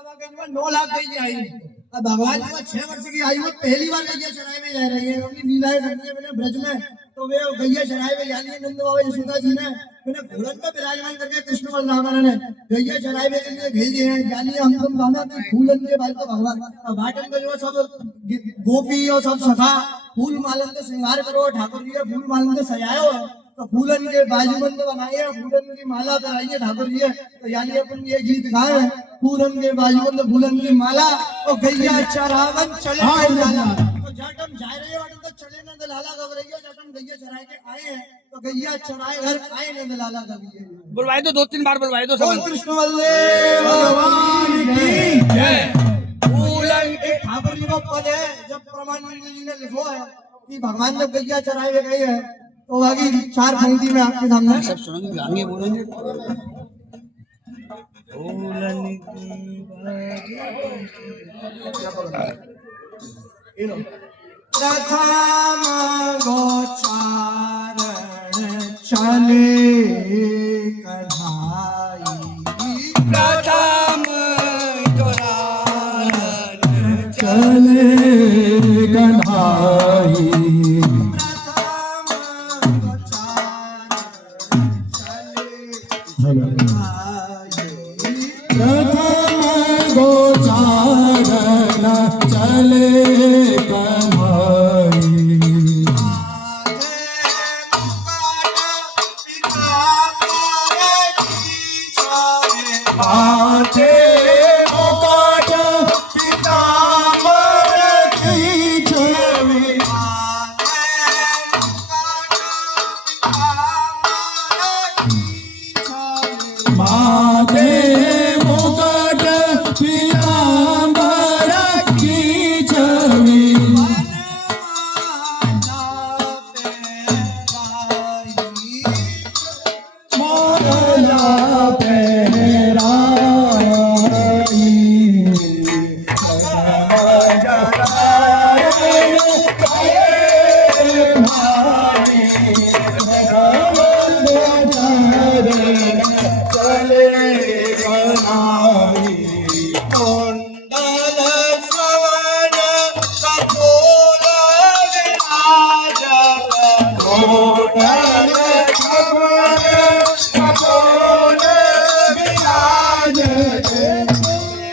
बाबा के 9 लाख गई आई। अब भगवान जी को 6 वर्ष की आयु में पहली बार गैया चराई में जा रही है, क्योंकि लीलाएं करनी है मैंने ब्रज में, तो वे गैया चराई में जानी है। नंद बाबा यशोदा जी ने मैंने घोड़न में विराजमान करके कृष्ण बलराम ने गैया चराई में के लिए भेजे हैं। जानिए हम तुम गाना की फूलन के भाई को भगवान बाटन में जो सब गोपी और सब सखा फूल मालन से श्रृंगार करो, ठाकुर जी के फूल मालन से सजाओ, तो फूलन के बाजूबंद बनाइए, फूलन की माला कराइए ठाकुर जी। तो यानी अपन ये गीत गाए, फूलन के बाजूबंद फूलन की माला और गैया चरावन चले लाला। तो जटम जा रहे हो तो चले नंद लाला कब रही हो, जटम गैया चराए के आए हैं, तो गैया चराए घर आए नंद लाला कभी बुलवाए तो 2-3 बार बुलवाए तो सब। कृष्ण बलदेव भगवान की जय। फूलन के ठाकुर जी का पद है, जब परमानंद जी ने लिखो है कि भगवान जब गैया चराए हुए गए हैं, तो बाकी 4 पंक्ति में आपके सामने सब सुनेंगे, गाएंगे, बोलेंगे। प्रथम गोचारण चले कन्हाई, प्रथम गोचारण चले कन्हाई, प्रथम गोचारण चले कन्हाई, माथे मुकुट पीताम्बर की छवि, माथे मुकुट पीताम्बर की छवि, माला पहराई,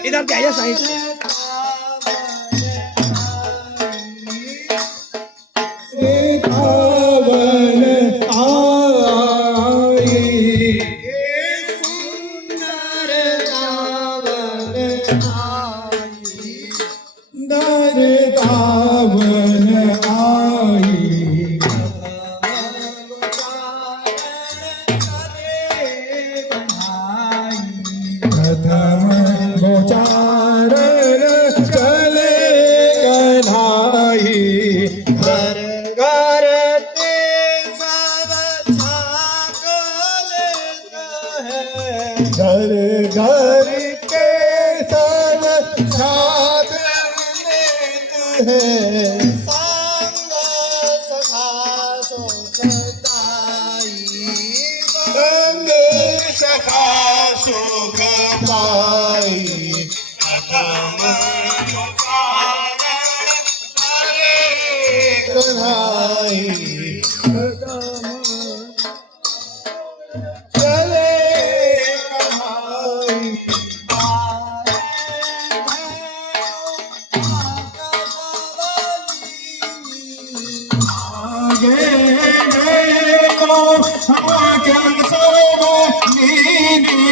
इधर क्या है साइड से? पावन आई, सुंदर दावन आई, दर दावन आई, प्रथम गोचारण चले कन्हाई, घर घर ते सब छागल है, घर घर के सब छागल है, संग सखा सुखदाई, संग सखा सुखदाई, प्रथम कन्हाई, चले कन्हाई, आगे देखो हम क्या सब नीनी,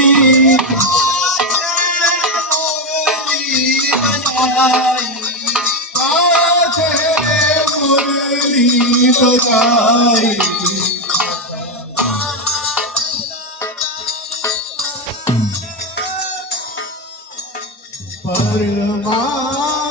मुरली बजाई, परमानंद